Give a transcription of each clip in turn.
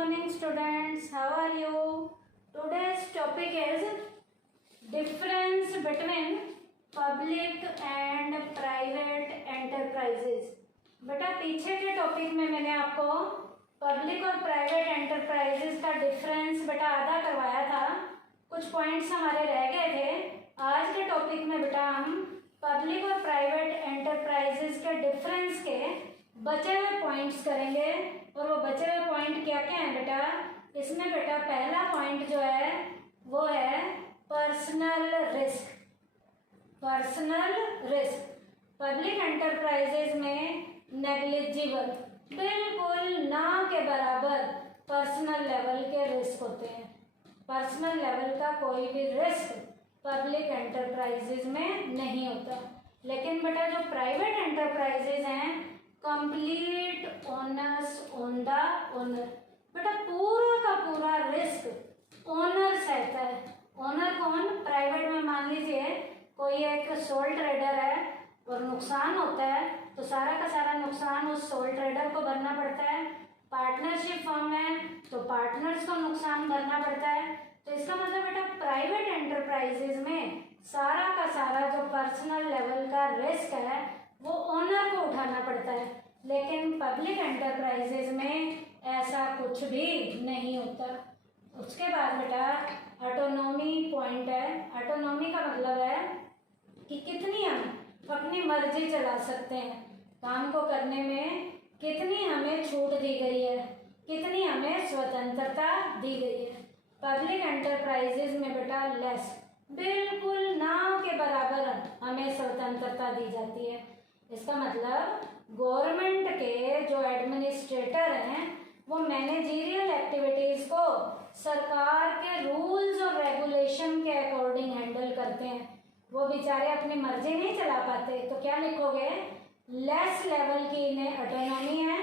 morning students, how are you? Today's topic is difference between public and private enterprises. बेटा पीछे के topic में मैंने आपको पब्लिक और प्राइवेट एंटरप्राइजेस का डिफरेंस बेटा आधा करवाया था, कुछ पॉइंट्स हमारे रह गए थे। आज के टॉपिक में बेटा हम पब्लिक और प्राइवेट एंटरप्राइजेस के डिफरेंस के बचे हुए पॉइंट्स करेंगे। और वो बचे हुए पॉइंट क्या क्या हैं बेटा? इसमें बेटा पहला पॉइंट जो है वो है personal risk. Personal risk public enterprises में नेग्लिजिबल, बिल्कुल ना के बराबर पर्सनल लेवल के रिस्क होते हैं। पर्सनल लेवल का कोई भी रिस्क पब्लिक एंटरप्राइजेज में नहीं होता। लेकिन बेटा जो प्राइवेट एंटरप्राइजेज हैं, complete owners on the owner. बेटा पूरा का पूरा रिस्क ओनर सहता है। ओनर कौन? प्राइवेट में मान लीजिए कोई एक सोल ट्रेडर है और नुकसान होता है तो सारा का सारा नुकसान उस सोल ट्रेडर को भरना पड़ता है। पार्टनरशिप फर्म है तो पार्टनर्स को नुकसान भरना पड़ता है। तो इसका मतलब बेटा प्राइवेट एंटरप्राइजेज में सारा का सारा जो पर्सनल लेवल का रिस्क है वो ओनर को उठाना पड़ता है। लेकिन पब्लिक एंटरप्राइजेज में ऐसा कुछ भी नहीं होता। उसके बाद बेटा ऑटोनॉमी पॉइंट है। ऑटोनॉमी का मतलब है कि कितनी हम अपनी मर्जी चला सकते हैं, काम को करने में कितनी हमें छूट दी गई है, कितनी हमें स्वतंत्रता दी गई है। पब्लिक एंटरप्राइजेज में बेटा लेस, बिल्कुल ना के बराबर हमें स्वतंत्रता दी जाती है। इसका मतलब गवर्नमेंट के जो एडमिनिस्ट्रेटर हैं वो मैनेजरियल एक्टिविटीज को सरकार के रूल्स और रेगुलेशन के अकॉर्डिंग हैंडल करते हैं। वो बेचारे अपनी मर्जी नहीं चला पाते। तो क्या लिखोगे? लेस लेवल की इन्हें ऑटोनॉमी है।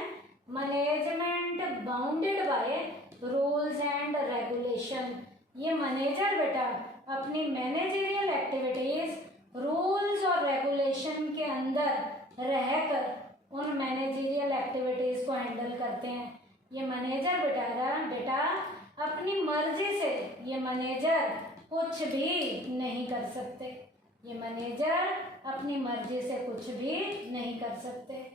Management bounded by rules and regulation. ये मैनेजर बेटा अपनी मैनेजरियल एक्टिविटीज रूल्स और रेगुलेशन के अंदर रहकर उन मैनेजरियल एक्टिविटीज को हैंडल करते हैं। ये मैनेजर बेटा अपनी मर्जी से ये मैनेजर कुछ भी नहीं कर सकते। ये मैनेजर अपनी मर्जी से कुछ भी नहीं कर सकते।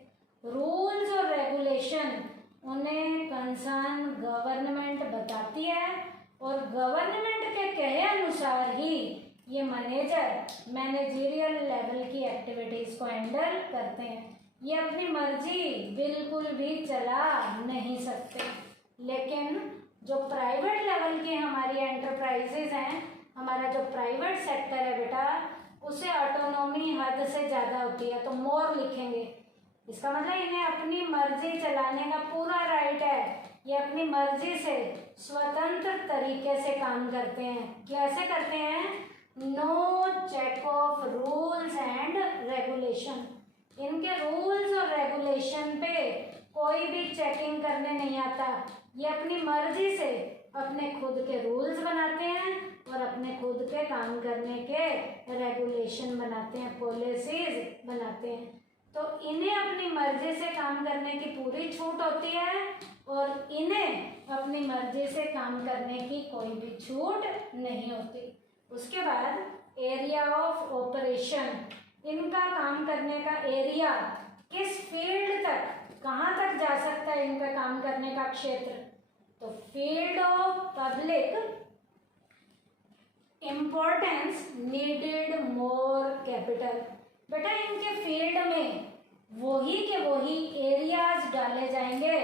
रूल्स और रेगुलेशन उन्हें कंसर्न गवर्नमेंट बताती है और गवर्नमेंट के कहे अनुसार ही ये मैनेजर मैनेजरियल लेवल की एक्टिविटीज को हैंडल करते हैं। ये अपनी मर्जी बिल्कुल भी चला नहीं सकते। लेकिन जो प्राइवेट लेवल की हमारी एंटरप्राइजेज हैं, हमारा जो प्राइवेट सेक्टर है बेटा, उसे ऑटोनॉमी हद से ज़्यादा होती है। तो मोर लिखेंगे। इसका मतलब इन्हें अपनी मर्जी चलाने का पूरा राइट है। ये अपनी मर्जी से स्वतंत्र तरीके से काम करते हैं। कैसे करते हैं? No check of rules and regulation. इनके रूल्स और रेगुलेशन पे कोई भी चेकिंग करने नहीं आता। ये अपनी मर्जी से अपने खुद के रूल्स बनाते हैं और अपने खुद के काम करने के रेगुलेशन बनाते हैं, पॉलिसीज बनाते हैं। तो इन्हें अपनी मर्जी से काम करने की पूरी छूट होती है और इन्हें अपनी मर्जी से काम करने की कोई भी छूट नहीं होती। उसके बाद एरिया ऑफ ऑपरेशन, इनका काम करने का एरिया किस फील्ड तक, कहाँ तक जा सकता है इनका काम करने का क्षेत्र? तो field of public importance needed more capital. बेटा इनके फील्ड में वही के वही एरियाज डाले जाएंगे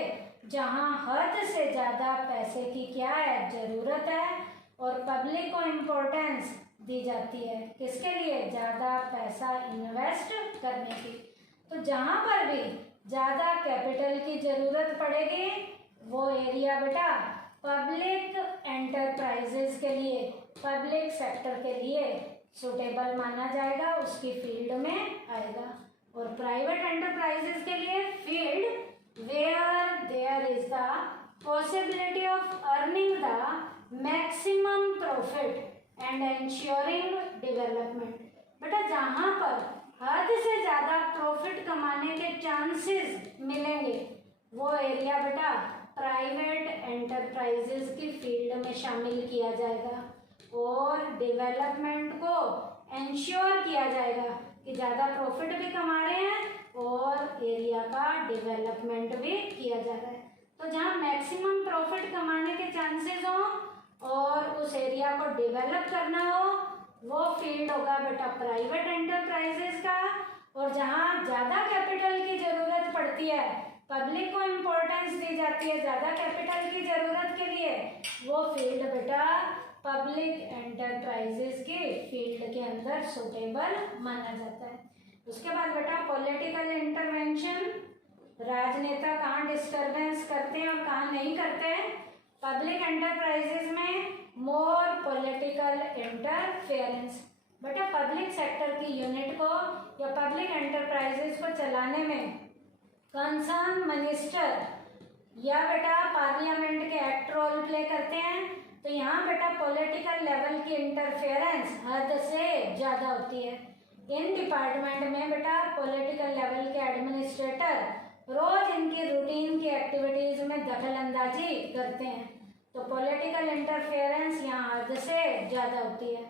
जहां हद से ज़्यादा पैसे की क्या है, ज़रूरत है। और पब्लिक को इम्पोर्टेंस दी जाती है किसके लिए? ज़्यादा पैसा इन्वेस्ट करने की। तो जहाँ पर भी ज़्यादा कैपिटल की ज़रूरत पड़ेगी वो एरिया बेटा पब्लिक एंटरप्राइजेज के लिए, पब्लिक सेक्टर के लिए सुटेबल माना जाएगा, उसकी फील्ड में आएगा। और प्राइवेट एंटरप्राइजेज के लिए field where there is the possibility of earning the maximum profit and ensuring development. बेटा जहाँ पर हद से ज़्यादा प्रॉफिट कमाने के चांसेस मिलेंगे वो एरिया बेटा प्राइवेट एंटरप्राइज एंटरप्राइजेज की फील्ड में शामिल किया जाएगा और डेवलपमेंट को इंश्योर किया जाएगा कि ज़्यादा प्रॉफिट भी कमा रहे हैं और एरिया का डेवलपमेंट भी किया जा रहा है। तो जहाँ मैक्सिमम प्रॉफिट कमाने के चांसेस हो और उस एरिया को डेवलप करना हो वो फील्ड होगा बेटा प्राइवेट एंटरप्राइजेस का। और जहाँ ज़्यादा कैपिटल की ज़रूरत पड़ती है, पब्लिक को इम्पोर्टेंस दी जाती है ज़्यादा कैपिटल की ज़रूरत के लिए, वो फील्ड बेटा पब्लिक एंटरप्राइजेस की फील्ड के अंदर सुटेबल माना जाता है। उसके बाद बेटा पॉलिटिकल इंटरवेंशन, राजनेता कहाँ डिस्टर्बेंस करते हैं और कहाँ नहीं करते हैं। पब्लिक एंटरप्राइजेस में मोर पॉलिटिकल इंटरफेरेंस, बेटा पब्लिक सेक्टर की यूनिट को या पब्लिक एंटरप्राइजेस को चलाने में कंसर्न मिनिस्टर या बेटा पार्लियामेंट के एक्ट रोल प्ले करते हैं। तो यहाँ बेटा पॉलिटिकल लेवल की इंटरफेरेंस हद से ज़्यादा होती है। इन डिपार्टमेंट में बेटा पॉलिटिकल लेवल के एडमिनिस्ट्रेटर रोज इनकी रूटीन की एक्टिविटीज़ में दखल अंदाजी करते हैं। तो पॉलिटिकल इंटरफेरेंस यहाँ हद से ज़्यादा होती है।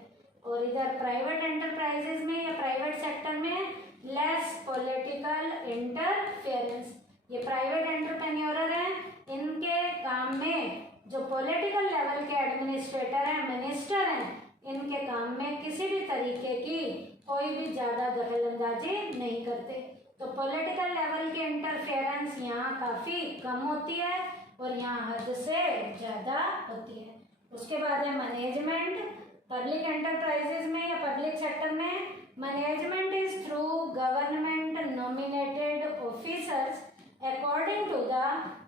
और इधर प्राइवेट एंटरप्राइजेज में या प्राइवेट सेक्टर में लेस पॉलिटिकल इंटरफेरेंस। ये प्राइवेट एंटरप्रेन्योर हैं, इनके काम में जो पॉलिटिकल लेवल के एडमिनिस्ट्रेटर हैं, मिनिस्टर हैं, इनके काम में किसी भी तरीके की कोई भी ज़्यादा दखल अंदाजी नहीं करते। तो पॉलिटिकल लेवल की इंटरफेरेंस यहाँ काफ़ी कम होती है और यहाँ हद से ज़्यादा होती है। उसके बाद है मैनेजमेंट। पब्लिक एंटरप्राइजेज में या पब्लिक सेक्टर में management is through government nominated officers according to the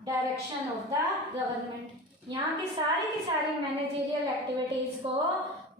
direction of the government. यहाँ की सारी मैनेजरियल एक्टिविटीज़ को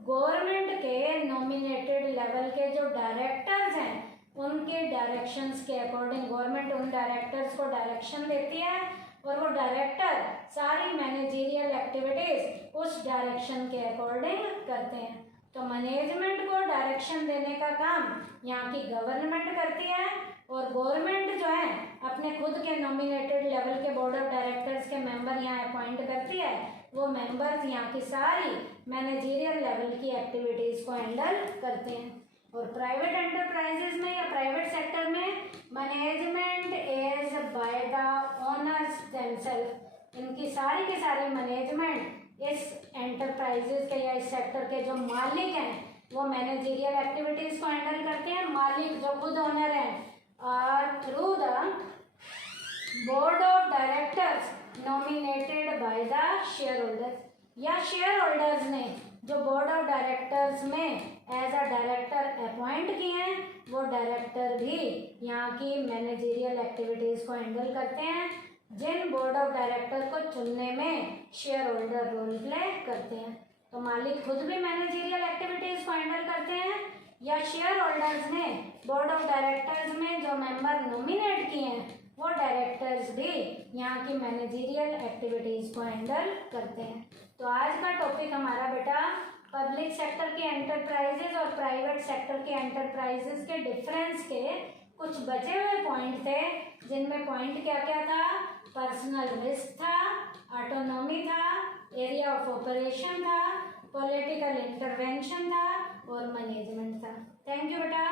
गवर्नमेंट के नॉमिनेटेड लेवल के जो डायरेक्टर्स हैं उनके डायरेक्शंस के अकॉर्डिंग गवर्नमेंट उन डायरेक्टर्स को डायरेक्शन देती है और वो डायरेक्टर सारी मैनेजरियल एक्टिविटीज़ उस डायरेक्शन के अकॉर्डिंग करते हैं। तो मैनेजमेंट को डायरेक्शन देने का काम यहाँ की गवर्नमेंट करती है और गवर्नमेंट जो है अपने खुद के नॉमिनेटेड लेवल के बोर्ड ऑफ डायरेक्टर्स के मेंबर यहाँ अपॉइंट करती है। वो मेंबर्स यहाँ की सारी मैनेजरियल लेवल की एक्टिविटीज़ को हैंडल करते हैं। और प्राइवेट एंटरप्राइजेज में या प्राइवेट सेक्टर में management is by the owners themselves. इनकी सारी की सारी मैनेजमेंट इस एंटरप्राइजेज के या इस सेक्टर के जो मालिक हैं वो मैनेजरियल एक्टिविटीज़ को हैंडल करते हैं। मालिक जो खुद ओनर हैं और through the board of directors nominated by the share holders, या शेयर होल्डर्स ने जो बोर्ड ऑफ डायरेक्टर्स में एज अ डायरेक्टर अपॉइंट किए हैं वो डायरेक्टर भी यहाँ की मैनेजरियल एक्टिविटीज़ को हैंडल करते हैं। जिन बोर्ड ऑफ डायरेक्टर को चुनने में शेयर होल्डर रोल प्ले करते हैं। तो मालिक खुद भी मैनेजरियल एक्टिविटीज़ को हैंडल करते हैं या शेयर होल्डर्स ने बोर्ड ऑफ डायरेक्टर्स में जो मेंबर नॉमिनेट किए हैं वो डायरेक्टर्स भी यहाँ की मैनेजरियल एक्टिविटीज़ को हैंडल करते हैं। तो आज का टॉपिक हमारा बेटा पब्लिक सेक्टर के एंटरप्राइजेज और प्राइवेट सेक्टर के एंटरप्राइजेज के डिफरेंस के कुछ बचे हुए पॉइंट थे, जिनमें पॉइंट क्या क्या था, पर्सनल रिस्क था, ऑटोनॉमी था, एरिया ऑफ ऑपरेशन था, पॉलिटिकल इंटरवेंशन था और मैनेजमेंट था। थैंक यू बेटा।